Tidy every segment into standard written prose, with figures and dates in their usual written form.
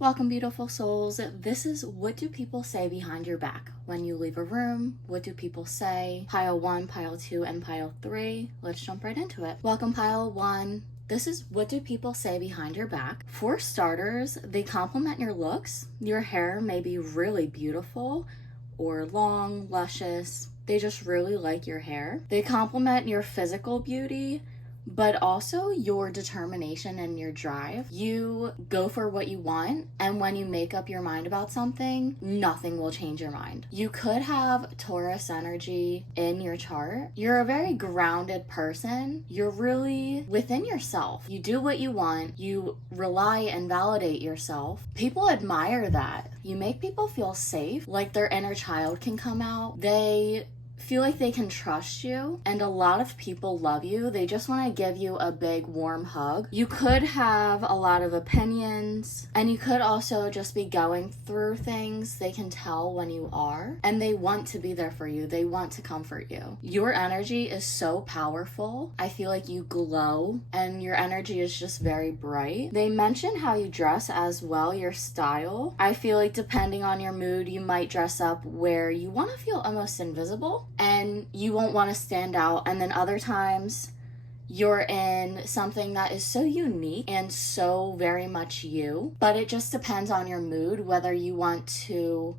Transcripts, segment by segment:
Welcome, beautiful souls. This is what do people say behind your back when you leave a room? What do people say? Pile 1, pile 2, and pile 3. Let's jump right into it. Welcome, pile 1. This is what do people say behind your back. For starters, they compliment your looks. Your hair may be really beautiful or long, luscious. They just really like your hair. They compliment your physical beauty, but also your determination and your drive. You go for what you want, and when you make up your mind about something, nothing will change your mind. You could have Taurus energy in your chart. You're a very grounded person. You're really within yourself. You do what you want. You rely and validate yourself. People admire that. You make people feel safe, like their inner child can come out. They feel like they can trust you, and a lot of people love you. They just want to give you a big warm hug. You could have a lot of opinions, and you could also just be going through things. They can tell when you are, and they want to be there for you. They want to comfort you. Your energy is so powerful. I feel like you glow, and your energy is just very bright. They mention how you dress as well, your style. I feel like depending on your mood, you might dress up where you want to feel almost invisible and you won't want to stand out, and then other times you're in something that is so unique and so very much you. But it just depends on your mood, whether you want to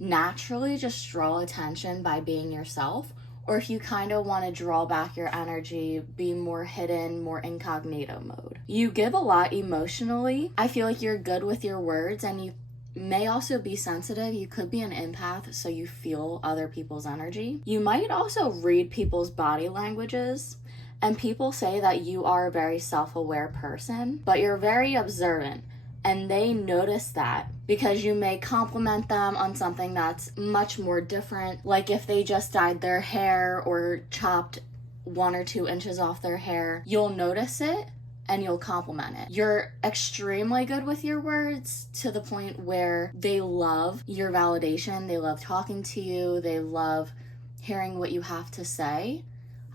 naturally just draw attention by being yourself, or if you kind of want to draw back your energy, be more hidden, more incognito mode. You give a lot emotionally. I feel like you're good with your words, and you may also be sensitive. You could be an empath, so you feel other people's energy. You might also read people's body languages, and people say that you are a very self-aware person, but you're very observant, and they notice that because you may compliment them on something that's much more different, like if they just dyed their hair or chopped 1 or 2 inches off their hair. You'll notice it and you'll compliment it. You're extremely good with your words, to the point where they love your validation. They love talking to you. They love hearing what you have to say.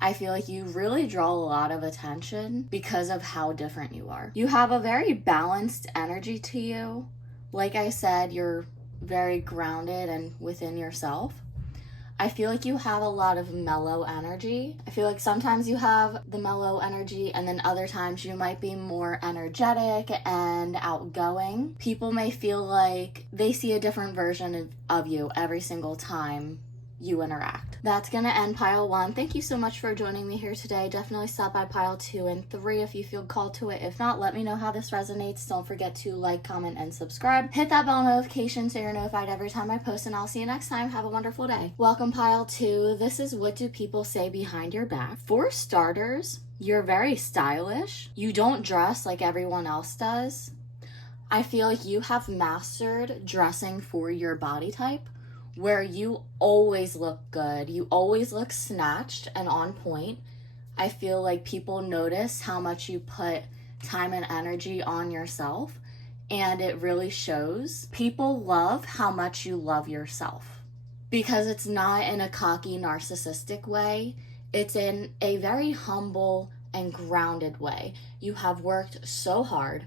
I feel like you really draw a lot of attention because of how different you are. You have a very balanced energy to you. Like I said, you're very grounded and within yourself. I feel like you have a lot of mellow energy. I feel like sometimes you have the mellow energy, and then other times you might be more energetic and outgoing. People may feel like they see a different version of you every single time you interact. That's gonna end pile 1. Thank you so much for joining me here today. Definitely stop by pile 2 and 3 if you feel called to it. If not, let me know how this resonates. Don't forget to like, comment, and subscribe. Hit that bell notification so you're notified every time I post, and I'll see you next time. Have a wonderful day. Welcome, pile 2. This is what do people say behind your back. For starters, you're very stylish. You don't dress like everyone else does. I feel like you have mastered dressing for your body type, where you always look good. You always look snatched and on point. I feel like people notice how much you put time and energy on yourself, and it really shows. People love how much you love yourself, because it's not in a cocky, narcissistic way. It's in a very humble and grounded way. You have worked so hard,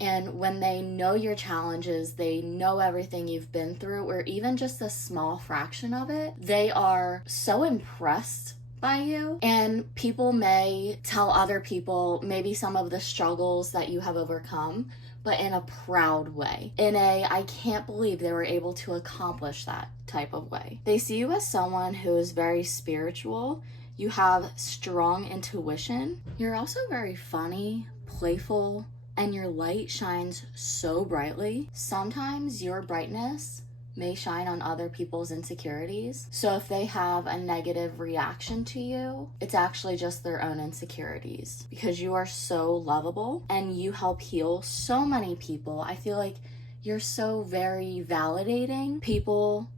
and when they know your challenges, they know everything you've been through, or even just a small fraction of it, they are so impressed by you. And people may tell other people maybe some of the struggles that you have overcome, but in a proud way. In a, I can't believe they were able to accomplish that type of way. They see you as someone who is very spiritual. You have strong intuition. You're also very funny, playful, and your light shines so brightly. Sometimes your brightness may shine on other people's insecurities. So if they have a negative reaction to you, it's actually just their own insecurities, because you are so lovable and you help heal so many people. I feel like you're so very validating. People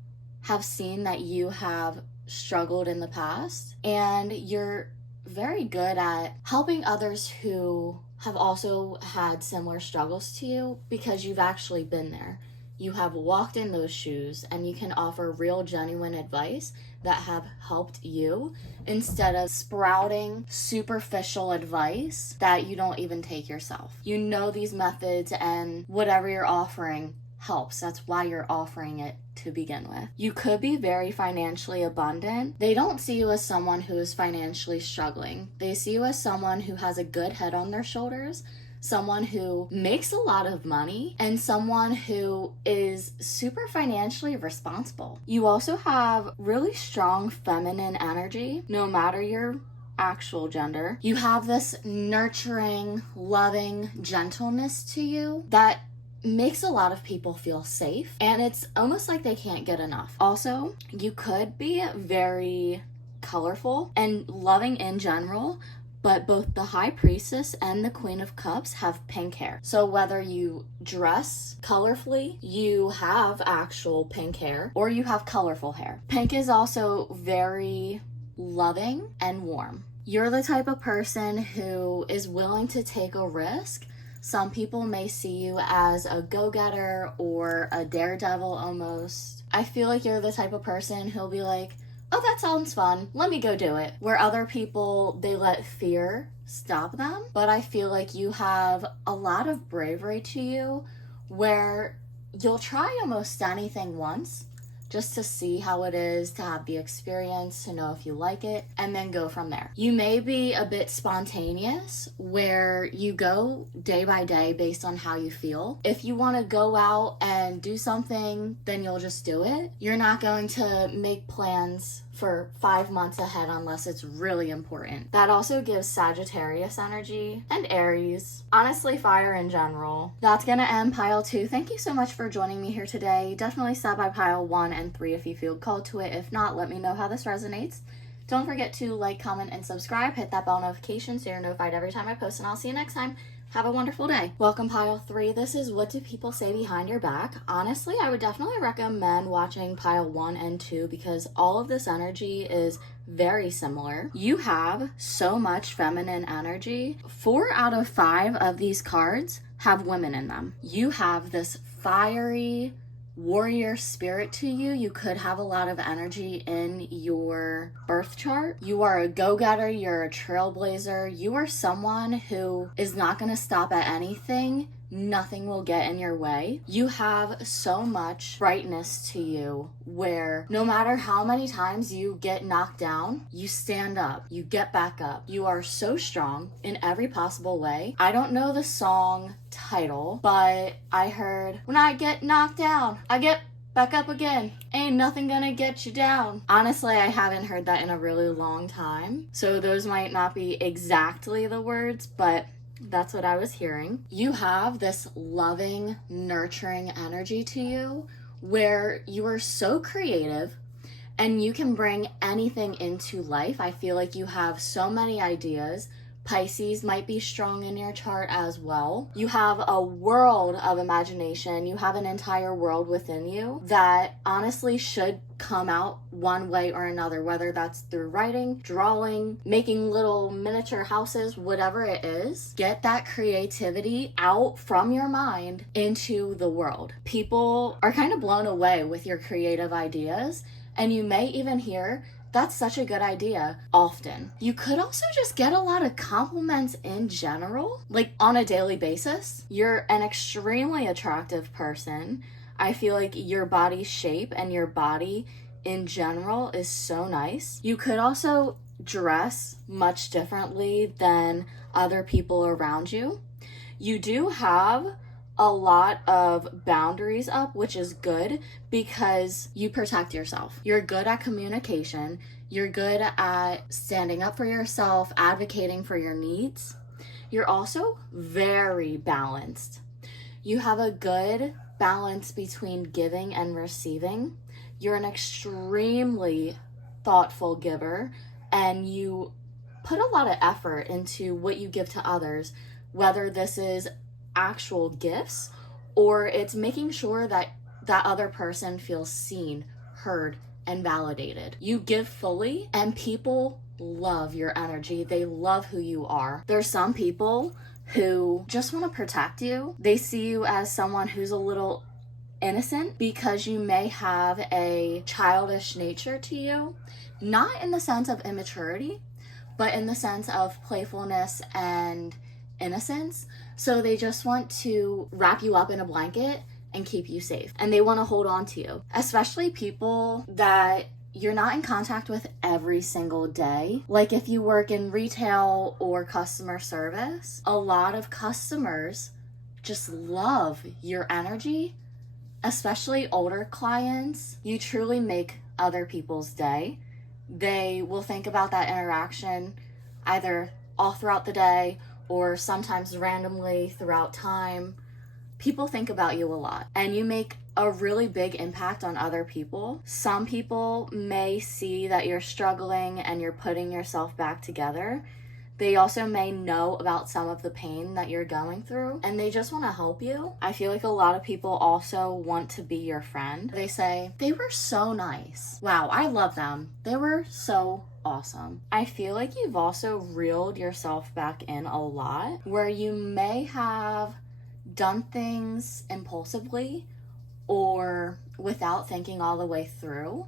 have seen that you have struggled in the past, and you're very good at helping others who have also had similar struggles to you, because you've actually been there. you have walked in those shoes and you can offer real, genuine advice that have helped you instead of sprouting superficial advice that you don't even take yourself. You know these methods and whatever you're offering helps. That's why you're offering it to begin with. You could be very financially abundant. They don't see you as someone who is financially struggling. They see you as someone who has a good head on their shoulders, someone who makes a lot of money, and someone who is super financially responsible. You also have really strong feminine energy, no matter your actual gender. You have this nurturing, loving gentleness to you that makes a lot of people feel safe, and it's almost like they can't get enough. Also, you could be very colorful and loving in general, but both the High Priestess and the Queen of Cups have pink hair. So whether you dress colorfully, you have actual pink hair, or you have colorful hair. Pink is also very loving and warm. You're the type of person who is willing to take a risk. Some people may see you as a go-getter or a daredevil almost. I feel like you're the type of person who'll be like, oh, that sounds fun, let me go do it. Where other people, they let fear stop them. But I feel like you have a lot of bravery to you where you'll try almost anything once just to see how it is, to have the experience, to know if you like it, and then go from there. You may be a bit spontaneous where you go day by day based on how you feel. If you want to go out and do something, then you'll just do it. You're not going to make plans for 5 months ahead unless it's really important. That also gives Sagittarius energy and Aries. Honestly, fire in general. That's gonna end pile 2. Thank you so much for joining me here today. Definitely stop by pile 1 and 3 if you feel called to it. If not, let me know how this resonates. Don't forget to like, comment, and subscribe. Hit that bell notification so you're notified every time I post, and I'll see you next time. Have a wonderful day. Welcome pile 3. This is what do people say behind your back. Honestly, I would definitely recommend watching pile 1 and 2 because all of this energy is very similar. You have so much feminine energy. 4 out of 5 of these cards have women in them. You have this fiery warrior spirit to you. You could have a lot of energy in your birth chart. You are a go-getter, you're a trailblazer, you are someone who is not going to stop at anything. Nothing will get in your way. You have so much brightness to you where no matter how many times you get knocked down, you stand up, you get back up. You are so strong in every possible way. I don't know the song title, but I heard, when I get knocked down, I get back up again. Ain't nothing gonna get you down. Honestly, I haven't heard that in a really long time, so those might not be exactly the words, but that's what I was hearing. You have this loving, nurturing energy to you where you are so creative and you can bring anything into life. I feel like you have so many ideas. Pisces might be strong in your chart as well. You have a world of imagination. You have an entire world within you that honestly should come out one way or another, whether that's through writing, drawing, making little miniature houses, whatever it is. Get that creativity out from your mind into the world. People are kind of blown away with your creative ideas, and you may even hear, that's such a good idea, often. You could also just get a lot of compliments in general, like on a daily basis. You're an extremely attractive person. I feel like your body shape and your body in general is so nice. You could also dress much differently than other people around you. You do have a lot of boundaries up, which is good because you protect yourself. You're good at communication. You're good at standing up for yourself, advocating for your needs. You're also very balanced. You have a good balance between giving and receiving. You're an extremely thoughtful giver, and you put a lot of effort into what you give to others, whether this is actual gifts or it's making sure that that other person feels seen, heard, and validated. You give fully and people love your energy. They love who you are. There's some people who just want to protect you. They see you as someone who's a little innocent because you may have a childish nature to you, not in the sense of immaturity, but in the sense of playfulness and innocence. So they just want to wrap you up in a blanket and keep you safe. And they want to hold on to you, especially people that you're not in contact with every single day. Like if you work in retail or customer service, a lot of customers just love your energy, especially older clients. You truly make other people's day. They will think about that interaction either all throughout the day or sometimes randomly throughout time. People think about you a lot, and you make a really big impact on other people. Some people may see that you're struggling and you're putting yourself back together. They also may know about some of the pain that you're going through, and they just want to help you. I feel like a lot of people also want to be your friend. They say, they were so nice. Wow, I love them. They were so awesome. I feel like you've also reeled yourself back in a lot, where you may have done things impulsively or without thinking all the way through,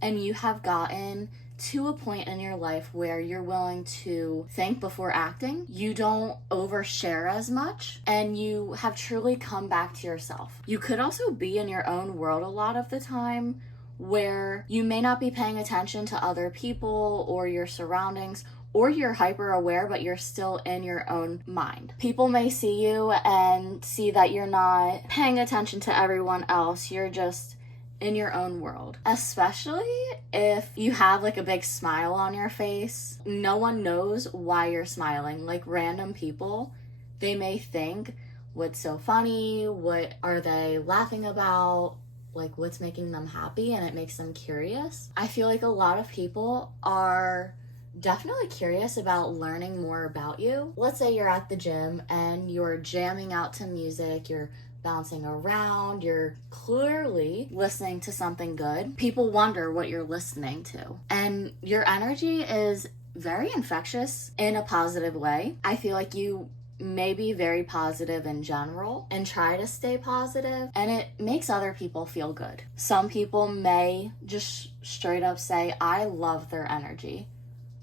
and you have gotten to a point in your life where you're willing to think before acting. You don't overshare as much, and you have truly come back to yourself. You could also be in your own world a lot of the time, where you may not be paying attention to other people or your surroundings, or you're hyper aware, but you're still in your own mind. People may see you and see that you're not paying attention to everyone else. You're just in your own world, especially if you have like a big smile on your face. No one knows why you're smiling. Like random people, they may think, what's so funny? What are they laughing about? Like what's making them happy? And it makes them curious. I feel like a lot of people are definitely curious about learning more about you. Let's say you're at the gym and you're jamming out to music, you're bouncing around, you're clearly listening to something good. People wonder what you're listening to. And your energy is very infectious in a positive way. I feel like you may be very positive in general and try to stay positive, and it makes other people feel good. Some people may just straight up say, I love their energy.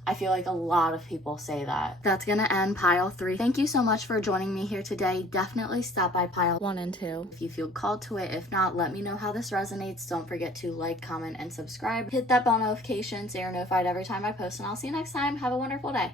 I feel like a lot of people say that. That's gonna end pile 3. Thank you so much for joining me here today. Definitely stop by pile 1 and 2 if you feel called to it. If not, let me know how this resonates. Don't forget to like, comment, and subscribe. Hit that bell notification so you're notified every time I post, and I'll see you next time. Have a wonderful day.